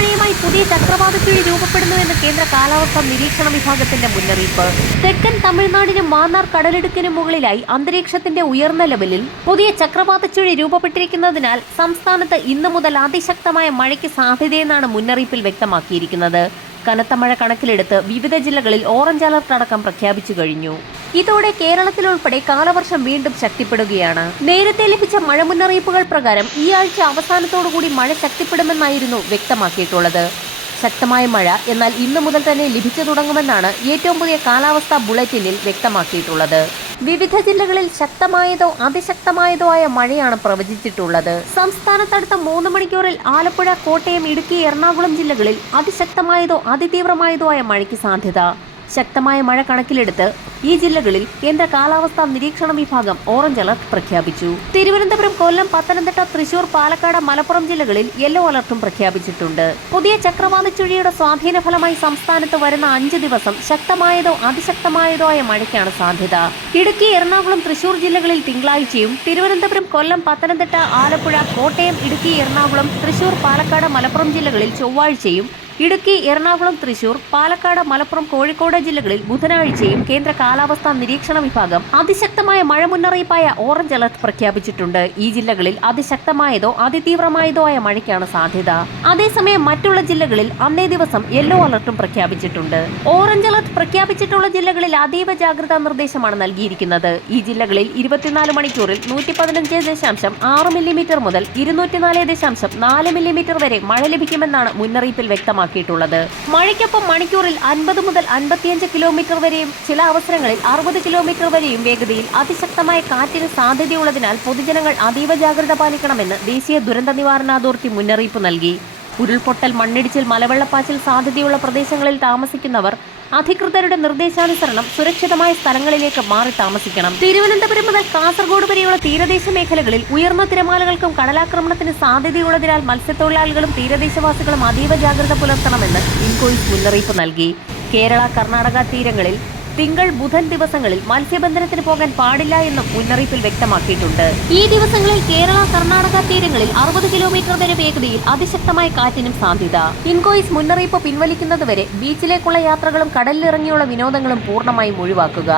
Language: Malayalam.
മഴയുമായി പുതിയ ചക്രവാത ചുഴി രൂപപ്പെടുന്നുവെന്ന് കേന്ദ്ര കാലാവസ്ഥാ നിരീക്ഷണ വിഭാഗത്തിന്റെ മുന്നറിയിപ്പ്. തെക്കൻ തമിഴ്നാടിനും മാന്നാർ കടലിടുക്കിനും മുകളിലായി അന്തരീക്ഷത്തിന്റെ ഉയർന്ന ലെവലിൽ പുതിയ ചക്രവാത ചുഴി രൂപപ്പെട്ടിരിക്കുന്നതിനാൽ സംസ്ഥാനത്ത് ഇന്നു മുതൽ അതിശക്തമായ മഴയ്ക്ക് സാധ്യതയെന്നാണ് മുന്നറിയിപ്പിൽ വ്യക്തമാക്കിയിരിക്കുന്നത്. കനത്ത മഴ കണക്കിലെടുത്ത് വിവിധ ജില്ലകളിൽ ഓറഞ്ച് അലർട്ട് അടക്കം പ്രഖ്യാപിച്ചു കഴിഞ്ഞു. ഇതോടെ കേരളത്തിലുൾപ്പെടെ കാലവർഷം വീണ്ടും ശക്തിപ്പെടുകയാണ്. നേരത്തെ ലഭിച്ച മഴ മുന്നറിയിപ്പുകൾ പ്രകാരം ഈ ആഴ്ച അവസാനത്തോടുകൂടി മഴ ശക്തിപ്പെടുമെന്നായിരുന്നു വ്യക്തമാക്കിയിട്ടുള്ളത്. ശക്തമായ മഴ എന്നാൽ ഇന്നു മുതൽ തന്നെ ലഭിച്ചു തുടങ്ങുമെന്നാണ് ഏറ്റവും പുതിയ കാലാവസ്ഥാ ബുള്ളറ്റിനിൽ വ്യക്തമാക്കിയിട്ടുള്ളത്. വിവിധ ജില്ലകളിൽ ശക്തമായതോ അതിശക്തമായതോ ആയ മഴയാണ് പ്രവചിച്ചിട്ടുള്ളത്. സംസ്ഥാനത്തടുത്ത 3 മണിക്കൂറിൽ ആലപ്പുഴ, കോട്ടയം, ഇടുക്കി, എറണാകുളം ജില്ലകളിൽ അതിശക്തമായതോ അതിതീവ്രമായതോ ആയ മഴയ്ക്ക് സാധ്യത. ശക്തമായ മഴ കണക്കിലെടുത്ത് ഈ ജില്ലകളിൽ കേന്ദ്ര കാലാവസ്ഥാ നിരീക്ഷണ വിഭാഗം ഓറഞ്ച് അലർട്ട് പ്രഖ്യാപിച്ചു. തിരുവനന്തപുരം, കൊല്ലം, പത്തനംതിട്ട, തൃശൂർ, പാലക്കാട്, മലപ്പുറം ജില്ലകളിൽ യെല്ലോ അലർട്ടും പ്രഖ്യാപിച്ചിട്ടുണ്ട്. പുതിയ ചക്രവാത ചുഴിയുടെ സ്വാധീന ഫലമായി സംസ്ഥാനത്ത് വരുന്ന 5 ദിവസം ശക്തമായതോ അതിശക്തമായതോ ആയ മഴയ്ക്കാണ് സാധ്യത. ഇടുക്കി, എറണാകുളം, തൃശൂർ ജില്ലകളിൽ തിങ്കളാഴ്ചയും തിരുവനന്തപുരം, കൊല്ലം, പത്തനംതിട്ട, ആലപ്പുഴ, കോട്ടയം, ഇടുക്കി, എറണാകുളം, തൃശൂർ, പാലക്കാട്, മലപ്പുറം ജില്ലകളിൽ ചൊവ്വാഴ്ചയും ഇടുക്കി, എറണാകുളം, തൃശൂർ, പാലക്കാട്, മലപ്പുറം, കോഴിക്കോട് ജില്ലകളിൽ ബുധനാഴ്ചയും കേന്ദ്ര കാലാവസ്ഥാ നിരീക്ഷണ വിഭാഗം അതിശക്തമായ മഴ മുന്നറിയിപ്പായ ഓറഞ്ച് അലർട്ട് പ്രഖ്യാപിച്ചിട്ടുണ്ട്. ഈ ജില്ലകളിൽ അതിശക്തമായതോ അതിതീവ്രമായതോ ആയ മഴയ്ക്കാണ് സാധ്യത. അതേസമയം മറ്റുള്ള ജില്ലകളിൽ അന്നേ ദിവസം യെല്ലോ അലർട്ടും പ്രഖ്യാപിച്ചിട്ടുണ്ട്. ഓറഞ്ച് അലർട്ട് പ്രഖ്യാപിച്ചിട്ടുള്ള ജില്ലകളിൽ അതീവ ജാഗ്രതാ നിർദ്ദേശമാണ് നൽകിയിരിക്കുന്നത്. ഈ ജില്ലകളിൽ 24 മണിക്കൂറിൽ 115.6 മില്ലിമീറ്റർ മുതൽ 204.4 മില്ലിമീറ്റർ വരെ മഴ ലഭിക്കുമെന്നാണ് മുന്നറിയിപ്പിൽ വ്യക്തമാക്കിയിട്ടുള്ളത്. മഴയ്ക്കൊപ്പം മണിക്കൂറിൽ 50 മുതൽ 55 കിലോമീറ്റർ വരെയും ചില അവസരങ്ങളിൽ 60 കിലോമീറ്റർ വരെയും വേഗതയിൽ അതിശക്തമായ കാറ്റിന് സാധ്യതയുള്ളതിനാൽ പൊതുജനങ്ങൾ അതീവ ജാഗ്രത പാലിക്കണമെന്ന് ദേശീയ ദുരന്ത നിവാരണ അതോറിറ്റി മുന്നറിയിപ്പ് നൽകി. ഉരുൾപൊട്ടൽ, മണ്ണിടിച്ചിൽ, മലവെള്ളപ്പാച്ചിൽ സാധ്യതയുള്ള പ്രദേശങ്ങളിൽ താമസിക്കുന്നവർ അധികൃതരുടെ നിർദ്ദേശാനുസരണം സുരക്ഷിതമായ സ്ഥലങ്ങളിലേക്ക് മാറി താമസിക്കണം. തിരുവനന്തപുരം മുതൽ കാസർഗോഡ് വരെയുള്ള തീരദേശ മേഖലകളിൽ ഉയർന്ന തിരമാലകൾക്കും കടലാക്രമണത്തിന് സാധ്യതയുള്ളതിനാൽ മത്സ്യത്തൊഴിലാളികളും തീരദേശവാസികളും അതീവ ജാഗ്രത പുലർത്തണമെന്ന് ഇൻകോയ്സ് മുന്നറിയിപ്പ് നൽകി. കേരള, കർണാടക തീരങ്ങളിൽ തിങ്കൾ, ബുധൻ ദിവസങ്ങളിൽ മത്സ്യബന്ധനത്തിന് പോകാൻ പാടില്ല എന്നും മുന്നറിയിപ്പിൽ വ്യക്തമാക്കിയിട്ടുണ്ട്. ഈ ദിവസങ്ങളിൽ കേരള, കർണാടക തീരങ്ങളിൽ 60 കിലോമീറ്റർ വരെ വേഗതയിൽ അതിശക്തമായ കാറ്റിനും സാധ്യത. ഇൻകോയ്സ് മുന്നറിയിപ്പ് പിൻവലിക്കുന്നതുവരെ ബീച്ചിലേക്കുള്ള യാത്രകളും കടലിലിറങ്ങിയുള്ള വിനോദങ്ങളും പൂർണ്ണമായും ഒഴിവാക്കുക.